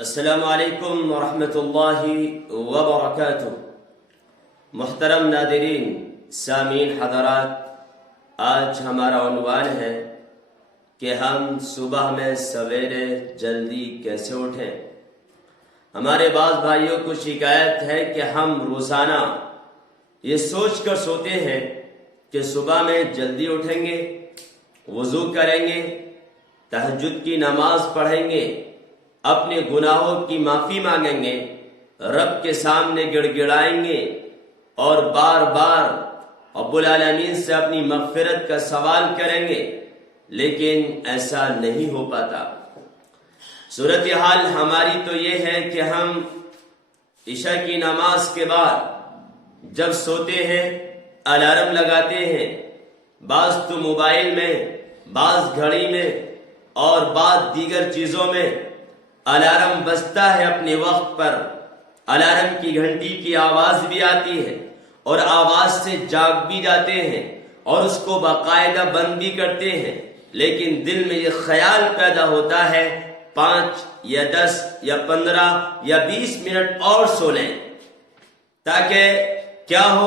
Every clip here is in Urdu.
السلام علیکم ورحمۃ اللہ وبرکاتہ۔ محترم ناظرین، سامعین حضرات، آج ہمارا عنوان ہے کہ ہم صبح میں سویرے جلدی کیسے اٹھیں۔ ہمارے بعض بھائیوں کو شکایت ہے کہ ہم روزانہ یہ سوچ کر سوتے ہیں کہ صبح میں جلدی اٹھیں گے، وضو کریں گے، تہجد کی نماز پڑھیں گے، اپنے گناہوں کی معافی مانگیں گے، رب کے سامنے گڑ گڑائیں گے اور بار بار رب العالمین سے اپنی مغفرت کا سوال کریں گے، لیکن ایسا نہیں ہو پاتا۔ صورتحال ہماری تو یہ ہے کہ ہم عشاء کی نماز کے بعد جب سوتے ہیں الارم لگاتے ہیں، بعض تو موبائل میں، بعض گھڑی میں اور بعض دیگر چیزوں میں الارم بجتا ہے اپنے وقت پر۔ الارم کی گھنٹی کی آواز بھی آتی ہے اور آواز سے جاگ بھی جاتے ہیں اور اس کو باقاعدہ بند بھی کرتے ہیں، لیکن دل میں یہ خیال پیدا ہوتا ہے 5 یا 10 یا 15 یا 20 منٹ اور سو لیں، تاکہ کیا ہو؟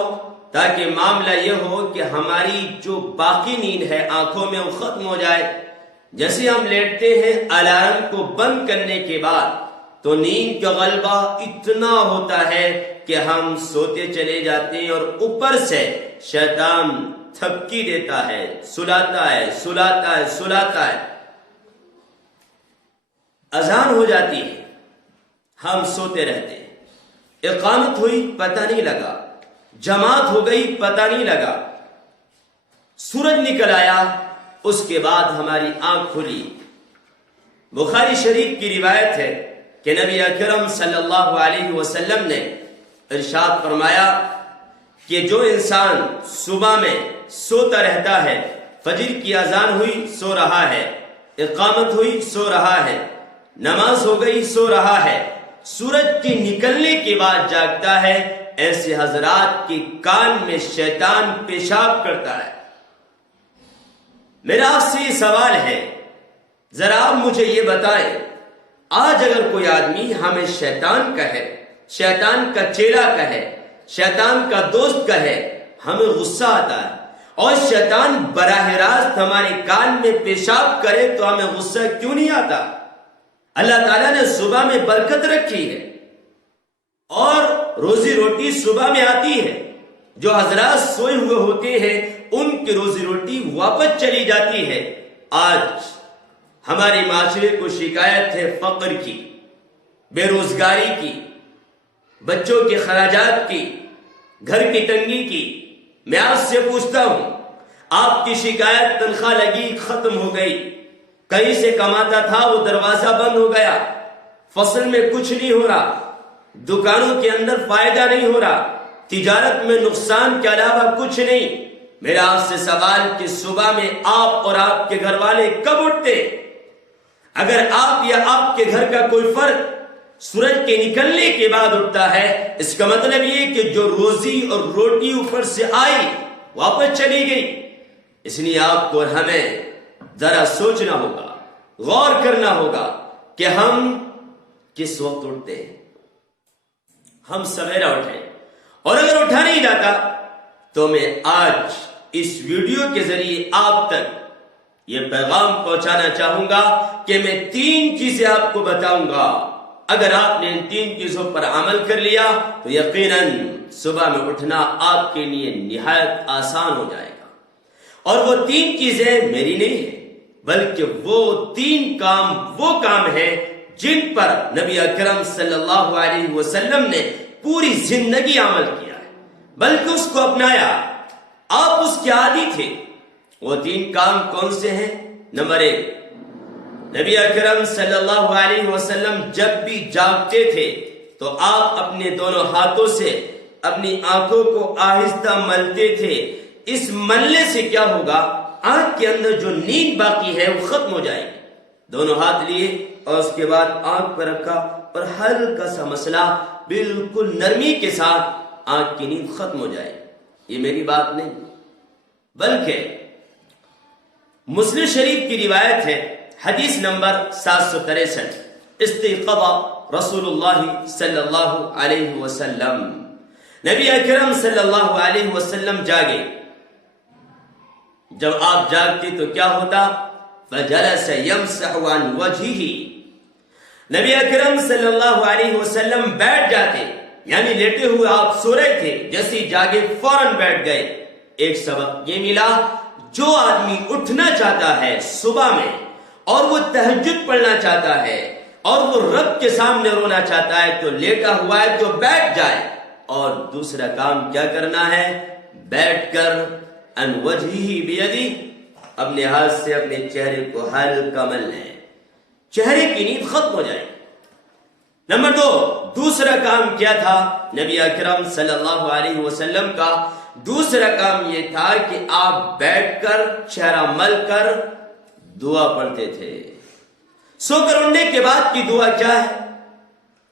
تاکہ معاملہ یہ ہو کہ ہماری جو باقی نیند ہے آنکھوں میں وہ ختم ہو جائے۔ جیسے ہم لیٹتے ہیں الارم کو بند کرنے کے بعد تو نیند کا غلبہ اتنا ہوتا ہے کہ ہم سوتے چلے جاتے ہیں اور اوپر سے شیطان تھپکی دیتا ہے، سلاتا ہے سلاتا ہے سلاتا ہے۔ اذان ہو جاتی ہے، ہم سوتے رہتے ہیں، اقامت ہوئی پتہ نہیں لگا، جماعت ہو گئی پتہ نہیں لگا، سورج نکل آیا، اس کے بعد ہماری آنکھ کھلی۔ بخاری شریف کی روایت ہے کہ نبی اکرم صلی اللہ علیہ وسلم نے ارشاد فرمایا کہ جو انسان صبح میں سوتا رہتا ہے، فجر کی اذان ہوئی سو رہا ہے، اقامت ہوئی سو رہا ہے، نماز ہو گئی سو رہا ہے، سورج کے نکلنے کے بعد جاگتا ہے، ایسے حضرات کے کان میں شیطان پیشاب کرتا ہے۔ میرا آپ سے یہ سوال ہے، ذرا آپ مجھے یہ بتائیں، آج اگر کوئی آدمی ہمیں شیطان کہے، شیطان کا چیلا کہے، شیطان کا دوست کہے، ہمیں غصہ آتا ہے، اور شیطان براہ راست ہمارے کان میں پیشاب کرے تو ہمیں غصہ کیوں نہیں آتا؟ اللہ تعالیٰ نے صبح میں برکت رکھی ہے اور روزی روٹی صبح میں آتی ہے۔ جو حضرات سوئے ہوئے ہوتے ہیں ان کی روزی روٹی واپس چلی جاتی ہے۔ آج ہمارے معاشرے کو شکایت ہے فقر کی، بے روزگاری کی، بچوں کے خراجات کی، گھر کی تنگی کی۔ میں آپ سے پوچھتا ہوں، آپ کی شکایت تنخواہ لگی ختم ہو گئی، کہیں سے کماتا تھا وہ دروازہ بند ہو گیا، فصل میں کچھ نہیں ہو رہا، دکانوں کے اندر فائدہ نہیں ہو رہا، تجارت میں نقصان کے علاوہ کچھ نہیں۔ میرا آپ سے سوال کہ صبح میں آپ اور آپ کے گھر والے کب اٹھتے؟ اگر آپ یا آپ کے گھر کا کوئی فرد سورج کے نکلنے کے بعد اٹھتا ہے، اس کا مطلب یہ کہ جو روزی اور روٹی اوپر سے آئی واپس چلی گئی۔ اس لیے آپ کو اور ہمیں ذرا سوچنا ہوگا، غور کرنا ہوگا کہ ہم کس وقت اٹھتے ہیں۔ ہم سویرا اٹھیں، اور اگر اٹھا نہیں جاتا تو میں آج اس ویڈیو کے ذریعے آپ تک یہ پیغام پہنچانا چاہوں گا کہ میں 3 چیزیں آپ کو بتاؤں گا۔ اگر آپ نے ان 3 چیزوں پر عمل کر لیا تو یقیناً صبح میں اٹھنا آپ کے لیے نہایت آسان ہو جائے گا۔ اور وہ 3 چیزیں میری نہیں ہیں، بلکہ وہ 3 کام وہ کام ہیں جن پر نبی اکرم صلی اللہ علیہ وسلم نے پوری زندگی عمل کیا ہے، بلکہ اس کو اپنایا، آپ اس کے عادی تھے۔ وہ 3 کام کون سے ہیں؟ نمبر 1، نبی اکرم صلی اللہ علیہ وسلم جب بھی جاگتے تھے تو آپ اپنے دونوں ہاتھوں سے اپنی آنکھوں کو آہستہ ملتے تھے۔ اس ملنے سے کیا ہوگا؟ آنکھ کے اندر جو نیند باقی ہے وہ ختم ہو جائے گی۔ دونوں ہاتھ لیے اور اس کے بعد آنکھ پر رکھا اور ہلکا سا مسئلہ بالکل نرمی کے ساتھ آنکھ کی نیند ختم ہو جائے۔ یہ میری بات نہیں، بلکہ مسلم شریف کی روایت ہے، حدیث نمبر 763۔ استيقظ رسول الله صلی اللہ علیہ وسلم، نبی اکرم صلی اللہ علیہ وسلم جاگے. جب آپ جاگتے تو کیا ہوتا؟ فجلس يمسح عن وجهه، نبی اکرم صلی اللہ علیہ وسلم بیٹھ جاتے، یعنی لیٹے ہوئے آپ سو رہے تھے، جیسے جاگے فوراً بیٹھ گئے. ایک سبق یہ ملا، جو آدمی اٹھنا چاہتا ہے صبح میں اور وہ تہجد پڑھنا چاہتا ہے اور وہ رب کے سامنے رونا چاہتا ہے تو لیٹا ہوا ہے تو بیٹھ جائے. اور دوسرا کام کیا کرنا ہے؟ بیٹھ کر ان وجہی بیدی، اپنے ہاتھ سے اپنے چہرے کو ہلکا مل لیں، چہرے کی نیند ختم ہو جائے. نمبر 2، دوسرا کام کیا تھا نبی اکرم صلی اللہ علیہ وسلم کا؟ دوسرا کام یہ تھا کہ آپ بیٹھ کر چہرہ مل کر دعا پڑھتے تھے. سو کر اٹھنے کے بعد کی دعا کیا ہے؟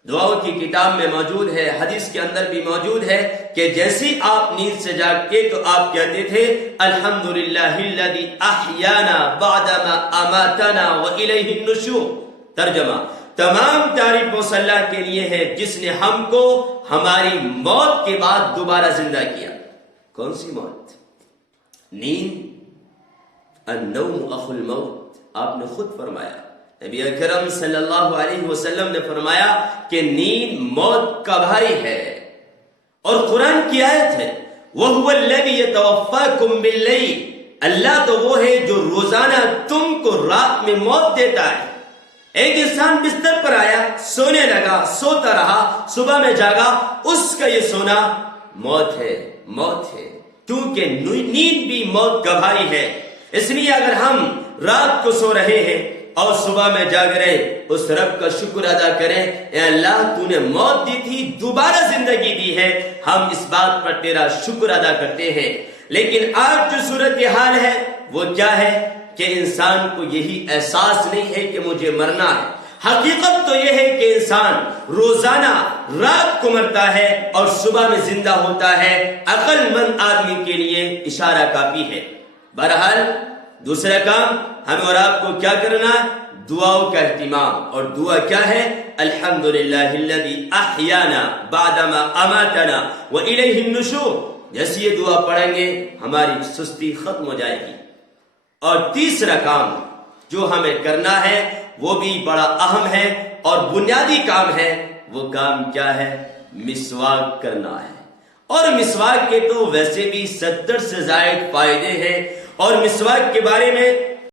دعاؤں کی کتاب میں موجود ہے، حدیث کے اندر بھی موجود ہے کہ جیسے آپ نیند سے جاگتے تو آپ کہتے تھے الحمدللہ الذی احیانا بعدما اماتنا والیہ النشور. ترجمہ، تمام تعریف اس اللہ کے لیے ہے جس نے ہم کو ہماری موت کے بعد دوبارہ زندہ کیا. کون سی موت؟ نیند. النوم اخو الموت، آپ نے خود فرمایا، نبی اکرم صلی اللہ علیہ وسلم نے فرمایا کہ نیند موت کا بھائی ہے. اور قرآن کی آیت ہے وَهُوَ الَّذِي يَتَوَفَّاكُم بِاللَّيْلِ، اللہ تو وہ ہے جو روزانہ تم کو رات میں موت دیتا ہے. ایک انسان بستر پر آیا، سونے لگا، سوتا رہا، صبح میں جاگا، اس کا یہ سونا موت ہے، موت ہے، کیونکہ نیند بھی موت کا بھائی ہے. اس لیے اگر ہم رات کو سو رہے ہیں اور صبح میں جاگ رہے، اس رب کا شکر ادا کریں، اے اللہ تو نے موت دی تھی، دوبارہ زندگی دی ہے، ہم اس بات پر تیرا شکر ادا کرتے ہیں. لیکن آج جو صورتحال ہے وہ کیا ہے کہ انسان کو یہی احساس نہیں ہے کہ مجھے مرنا ہے. حقیقت تو یہ ہے کہ انسان روزانہ رات کو مرتا ہے اور صبح میں زندہ ہوتا ہے. عقل مند آدمی کے لیے اشارہ کافی ہے. بہرحال دوسرا کام ہمیں اور آپ کو کیا کرنا ہے؟ دعاؤں کا اہتمام. اور دعا کیا ہے؟ الحمدللہ الذی احیانا بعدما اماتنا والیہ النشور. جیسے یہ دعا پڑھیں گے ہماری سستی ختم ہو جائے گی. اور تیسرا کام جو ہمیں کرنا ہے وہ بھی بڑا اہم ہے اور بنیادی کام ہے. وہ کام کیا ہے؟ مسواک کرنا ہے. اور مسواک کے تو ویسے بھی 70 سے زائد فائدے ہیں. اور مسواک کے بارے میں